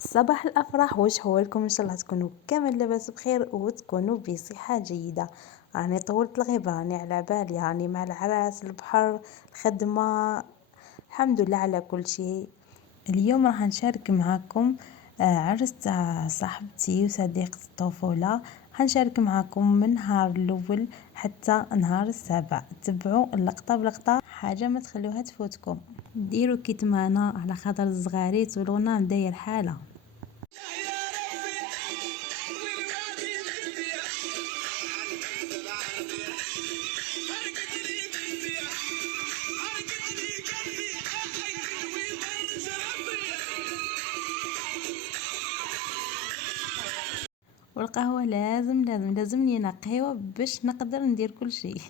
صباح الافراح، واش حوالكم؟ ان شاء الله تكونوا كامل لاباس بخير وتكونوا بصحه جيده. راني طولت الغيبه، راني على بالي، راني مع العراس، البحر، الخدمه. الحمد لله على كل شيء. اليوم راح نشارك معكم عرس تاع صاحبتي وصديقة الطفولة. حنشارك معكم من نهار الاول حتى نهار السابع. تبعوا اللقطة بلقطة، حاجة ما تخلوها تفوتكم. ديروا كيتمانا على خاطر الصغاريت والغنى داير حالة. والقهوة لازم لينا قهوة باش نقدر ندير كل شيء.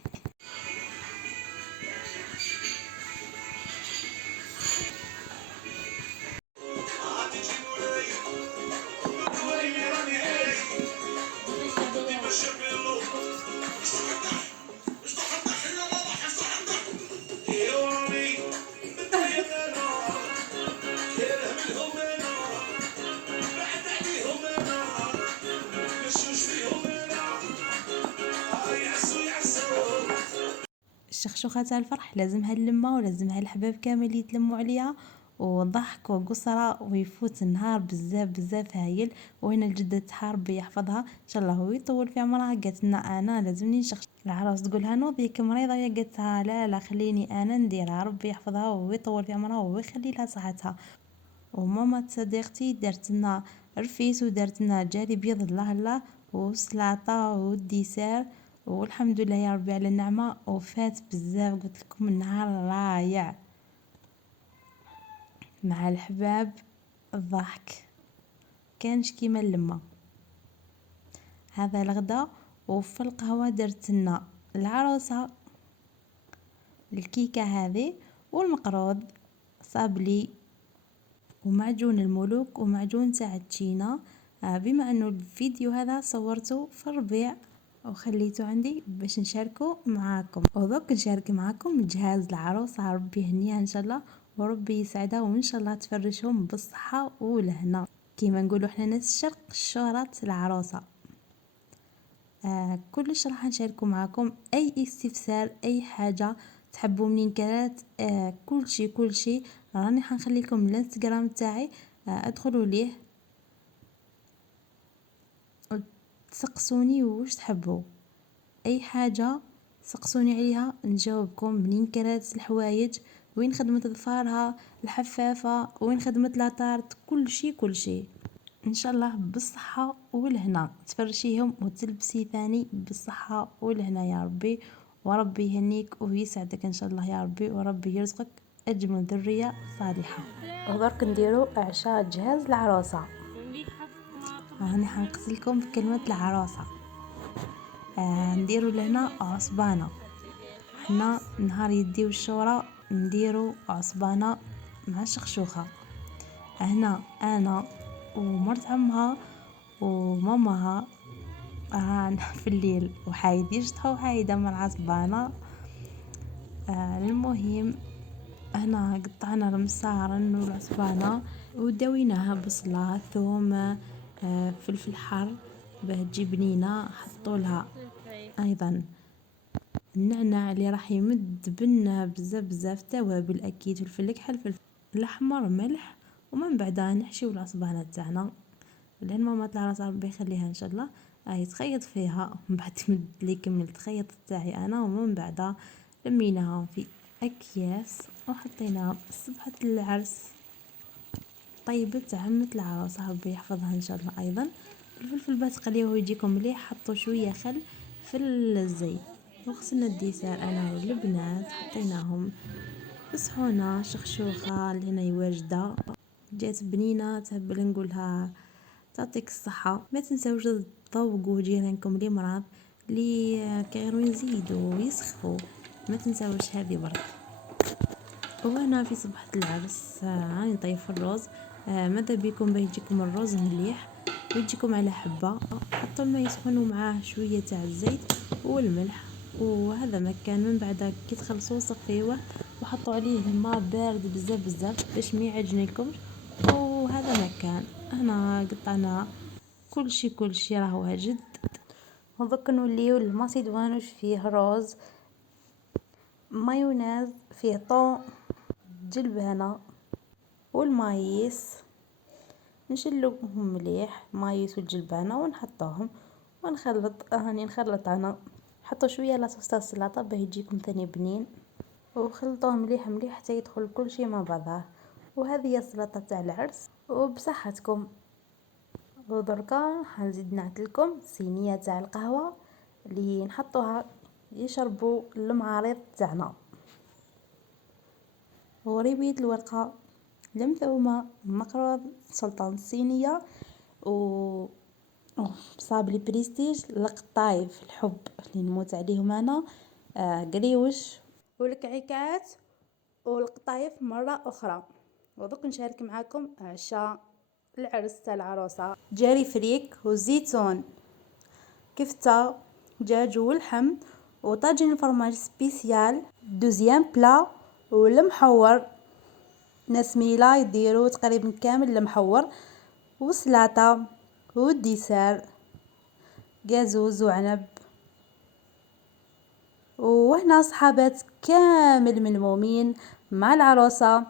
الشخشوخة تاع الفرح لازمها اللمة ولازمها الحباب كامل يتلموا عليها، وضحك وقصرة، ويفوت النهار بزاف بزاف هايل. وهنا الجدة تاعها ربي يحفظها ان شاء الله ويطول في عمرها، قالت لنا انا لازمني نشخشخ. العروس تقولها نوض ياك مريضه، وهي قالتها لا خليني انا نديرها، ربي يحفظها ويطول في عمرها ويخلي لها صحتها. وماما صديقتي دارت لنا رفيس ودارت لنا جاري بيض الله وسلطه والديسير، والحمد لله يا ربي على النعمه. وفات بزاف، قلت لكم النهار رايع مع الحباب، الضحك كانش كيما اللمه. هذا الغدا. وفي القهوه درت لنا العروسه الكيكه هذه والمقروض صابلي ومعجون الملوك ومعجون تاع التشينا. بما انه الفيديو هذا صورته في الربيع وخليته عندي باش نشاركه معاكم، ودوك نشارك معاكم جهاز العروسه. ربي يهنيها ان شاء الله وربي يسعدها، وان شاء الله تفرشهم بالصحه والهنا. كيما نقولوا احنا ناس الشرق، شهرة العروسه. كلش راح نشاركه معاكم. اي استفسار، اي حاجه تحبوا منين كانت، كل شيء راني حنخلي لكم الانستغرام تاعي، ادخلوا ليه تسقسوني واش تحبوا، اي حاجه سقسوني عليها نجاوبكم. منين كانت الحوايج، وين خدمت ظفارها، الحفافه، وين خدمت لاطارت، كل شيء ان شاء الله بالصحه والهنا. تفرشيهم وتلبسي ثاني بالصحه والهنا يا ربي، وربي يهنيك ويسعدك ان شاء الله يا ربي، وربي يرزقك اجمل ذريه صالحه. ودرك نديرو اعشاء جهاز العروسه. راني حنقص لكم في كلمه العروسه. نديرو لهنا عصبانه. حنا نهار يديو الشورى نديرو عصبانه مع الشخشوخه. هنا انا ومرت عمها ومامها في الليل وحايد يشطحوا حايده مع العصبانه. المهم هنا قطعنا المصارن والعصبانه ودويناها بصله ثوم، فلفل حار باه تجي بنينه. حطولها ايضا النعناع اللي راح يمد بنا بزاف بزاف، توابل اكيد، فلفل كحل، فلفل الاحمر، ملح. ومن بعدها نحشيو العصبانه تاعنا لان ماما العروسه ربي يخليها ان شاء الله تخيط فيها، من بعد تمد لي كملت خيط تاعي انا. ومن بعدها لميناهم في اكياس وحطيناهم. صبحة العرس طيبت عمة العروسه ربي يحفظها ان شاء الله. ايضا الفلفل باه تقليوه ويجيكم مليح، حطوا شويه خل في الزيت. وغسلنا الديسار انا والبنات، حطيناهم في صحونه شخشوخه لهنا واجده، جات بنينه تهبل نقولها تعطيك الصحة. ما تنسوش تذوقوا جيرانكم اللي مرض، اللي كيغيروا يزيدوا ويسخفوا، ما تنسوش هذه برك. وهنا في صباحة العرس راني نطيف الروز. ماذا بكم باه يجيكم الروز مليح ويجيكم على حبة. حطوا الماء يسخن ومعاه شوية تاع الزيت والملح، وهذا مكان. من بعد كي تخلصوا صفيوه وحطوا عليه الماء بارد بزاف بزاف باش ما يعجن لكم. وهذا مكان. هنا وهنا قطعنا كل شي راه واجد. ودرك نوليو للماسيدوانوش فيه روز، مايونيز، فيه طون، جلبانة والمايس. نشلوهم مليح مايس والجلبانة ونحطوهم ونخلط. هاني نخلط انا، حطوا شويه لاصوص تاع السلطه باه يجيكم ثاني بنين، وخلطوه مليح مليح حتى يدخل كل شيء مع بعضه. وهذه هي السلطه تاع العرس وبصحتكم. ودركا حنزيد نعطيلكم صينيه تاع القهوه اللي نحطوها يشربوا المعارض تاعنا. وريبية الورقه المثومه، مقروض، سلطان الصينيه، و صابلي بريستيج، القطايف الحب اللي نموت عليهم انا، قريوش والكعكات والقطايف مرة أخرى. وذوك نشارك معاكم عشاء العرس تاع العروسة، جاري فريك وزيتون، كفتة، دجاج واللحم، وطاجين الفرماج سبيسيال، دوزيام بلا والمحور. ناس ميلا يديروا تقريبا كامل المحور، وسلاطة والديسار، جازوز وعنب. وهنا صحابات كامل ملمومين مع العروسة،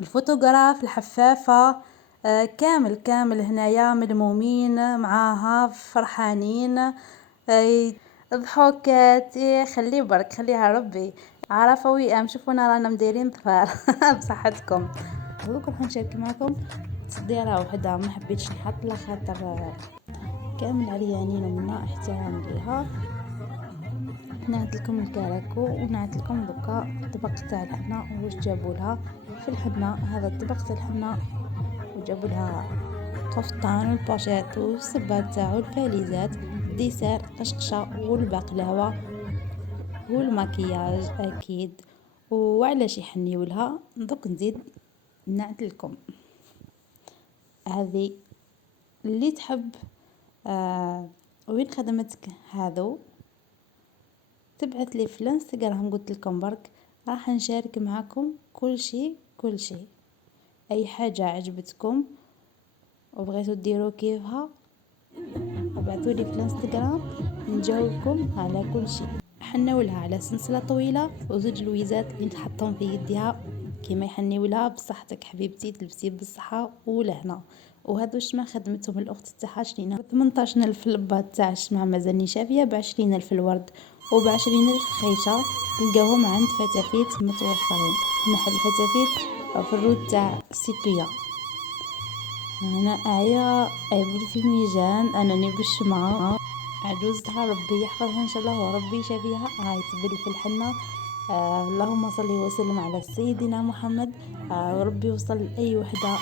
الفوتوغراف، الحفافة، كامل هنايا ملمومين معاها فرحانين. ضحوكات خليه برك، خليها ربي عرفة ويام. شوفونا رانا مديرين ظفار بصحتكم. دوك راح نشارك معكم تصديرة وحدة ما حبيتش نحط لخاطر كامل عريانين ومنا احترام ليها. نعطيكم الكراكو ونعطيكم دوكا الطبق تاع الحنة واش جابوا لها في الحنة. هذا الطبق تاع الحنة وجابوا لها قفطان والباشيط والسبات تاعو، الفاليزات، ديسير، قشقشة والبقلاوة والمكياج اكيد. وعلاش يحنيوا لها دوك نزيد نعطيكم. هذه اللي تحب وين خدمتك هذو تبعت لي في الانستغرام. قلت لكم برك راح نشارك معكم كل شيء. اي حاجه عجبتكم وبغيتوا ديروا كيفها ابعثوا لي في الانستغرام نجاوبكم على كل شيء. حنولها على سلسله طويله وزوج لويزات اللي نحطهم في يديها كيما يحنيولها. بصحتك حبيبتي، تلبسي بالصحه ولهنا. وهذا الشمع خدمتهم الاخت تاعها شرينا 18,000 الباط تاع الشمع مازالني شافيه، ب20,000 الورد وب20,000 خيشه. تلقاوهم عند فتافيت متوفرين، محل فتافيت في الرود تاع سيبيا. انا اعيا عبر في الميزان، انني بالشمعة عجوزتها ربي يحفظها ان شاء الله وربي يشافيها. هاي تبل في الحنة. اللهم صل وسلم على سيدنا محمد. وربي يوصل لاي وحده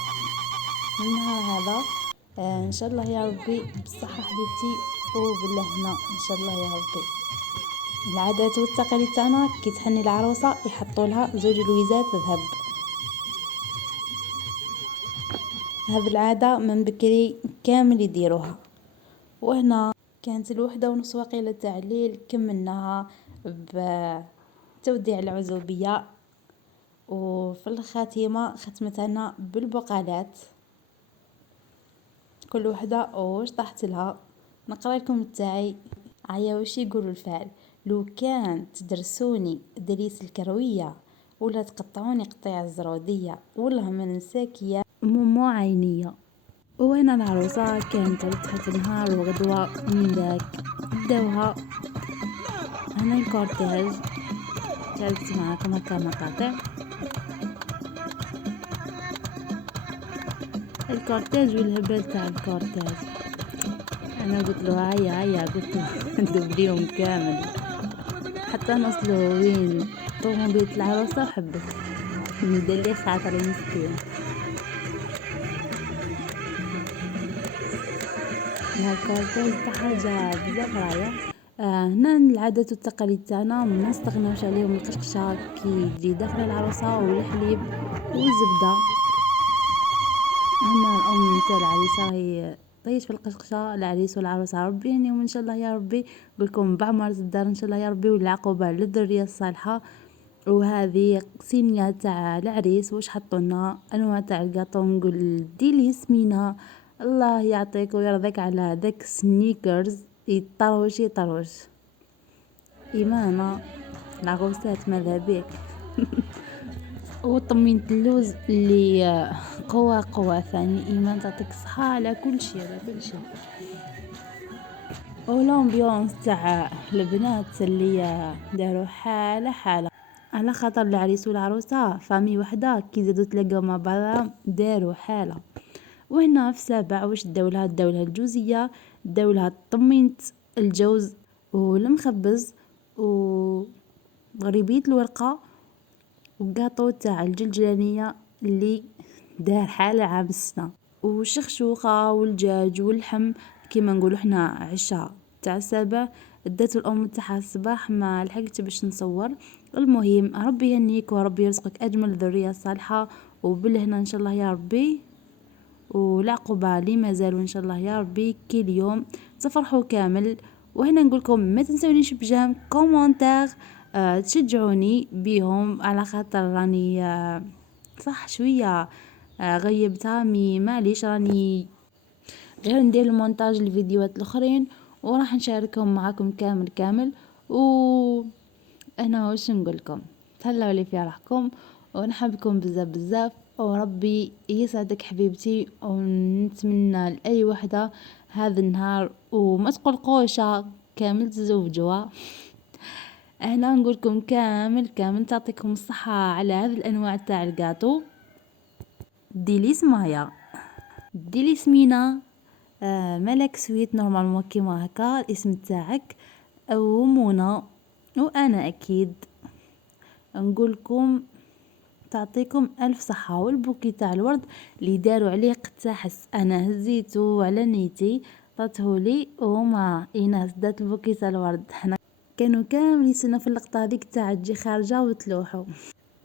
من النهار هذا. ان شاء الله يا ربي بالصحه حبيبتي وبالهنا ان شاء الله يا ربي. العادات والتقاليد تاعنا كي تحني العروسه يحطوا لها زوج لويزات ذهب. هذه العاده من بكري كامل يديروها. وهنا كانت 1:30 وقيله تاع الليل، كملناها بتوديع العزوبيه. وفي الخاتمه ختمتنا بالبقالات، كل وحده واش طاحت لها. نقرا لكم تاعي. عيا واش يقولوا الفعل، لو كان تدرسوني دريس الكرويه ولا تقطعوني قطيع الزروديه والله ما ننساك يا مومو عينيه. وهنا العروسه كانت رتحت النهار وغدوه من ذاك بداوها. هنا الكورتيج جالس معكم هكا مقاطع الكورتيج والهبل تاع الكورتيج. انا قلت له هيا قلت له ندبريهم كامل حتى نوصلوا وين طوموبيلة العروسه وحبس ندلي خاطر مسكين. الكورتيج تاعها جا بزاف راية. هنا العادات والتقاليد تاعنا ما نستغناوش عليهم. القشقشه كي تجي داخله العروسه والحليب والزبده. هنا الام تاع العريسه هي طيش في القشقشه العريس والعروسه. ربي يهنيهم ان شاء الله يا ربي، نقولكم بعمر الدار ان شاء الله يا ربي والعقوبه للذريه الصالحه. وهذه صينيه تاع العريس واش حطوا لنا انواع تاع الكاطو. نقول دي لي سمينه الله يعطيك ويرضيك على هذاك سنيكرز يطروش يطروش. إيمانة العروسات ماذا بك. وطمينة اللوز اللي قوة قوة ثاني. إيمان تعطيك صحة على كل شيء على كل شيء. والامبيونس تاع البنات اللي داروا حالة حالة على خاطر العريس والعروسة فامي وحدة كي زادوا تلاقاو مع بعضهم داروا حالة. وهنا في سابع واش داولها الجوزية، داولها طمينة الجوز والمخبز وغريبية الورقة وقاطو تاع الجلجلانية اللي دار حالة عام السنة، والشخشوخة والدجاج واللحم كيما نقولوا حنا عشاء تاع السابع. داتو الام تاعها الصباح ما لحقت باش نصور. المهم ربي يهنيك وربي يرزقك اجمل ذريه صالحه وبالهنا ان شاء الله يا ربي، والعقبه لي مازالوا ان شاء الله يا ربي كي اليوم تفرحوا كامل. وهنا نقول لكم ما تنسونيش بجام كومونتير تشجعوني بيهم على خاطر راني صح شويه غيبت مي معليش راني غير ندير المونتاج الفيديوهات الاخرين وراح نشاركهم معاكم كامل. و انا واش نقول لكم تهلاو لي في روحكم ونحبكم بزاف بزاف وربي يسعدك حبيبتي. ونتمنى لاي وحده هذا النهار وما تقول قوشه كامل تزوجوا. هنا نقولكم كامل تعطيكم الصحه على هذه الانواع تاع الجاتو. ديلي سمايا ديلي سمينه ملك سويت نورمالمون كيما هكا الاسم تاعك، او منى. وانا اكيد نقولكم تعطيكم الف صحه. والبوكي تاع الورد اللي داروا عليه قتاحس انا هزيته على نيتي عطاتهولي وهما ايناس دات البوكي تاع الورد. حنا كانوا كامل يسنا في اللقطه هذيك تاع تجي خارجه وتلوحوا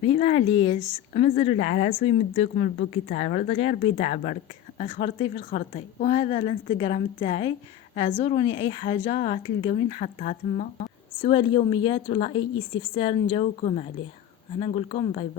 مي معليش مازالوا العراس ويمدوكم البوكي تاع الورد غير بيدع برك خرطي في الخرطي. وهذا الانستغرام تاعي زوروني اي حاجه تلقوني نحطها ثم سواء اليوميات ولا اي استفسار نجاوبكم عليه. انا نقولكم باي باي.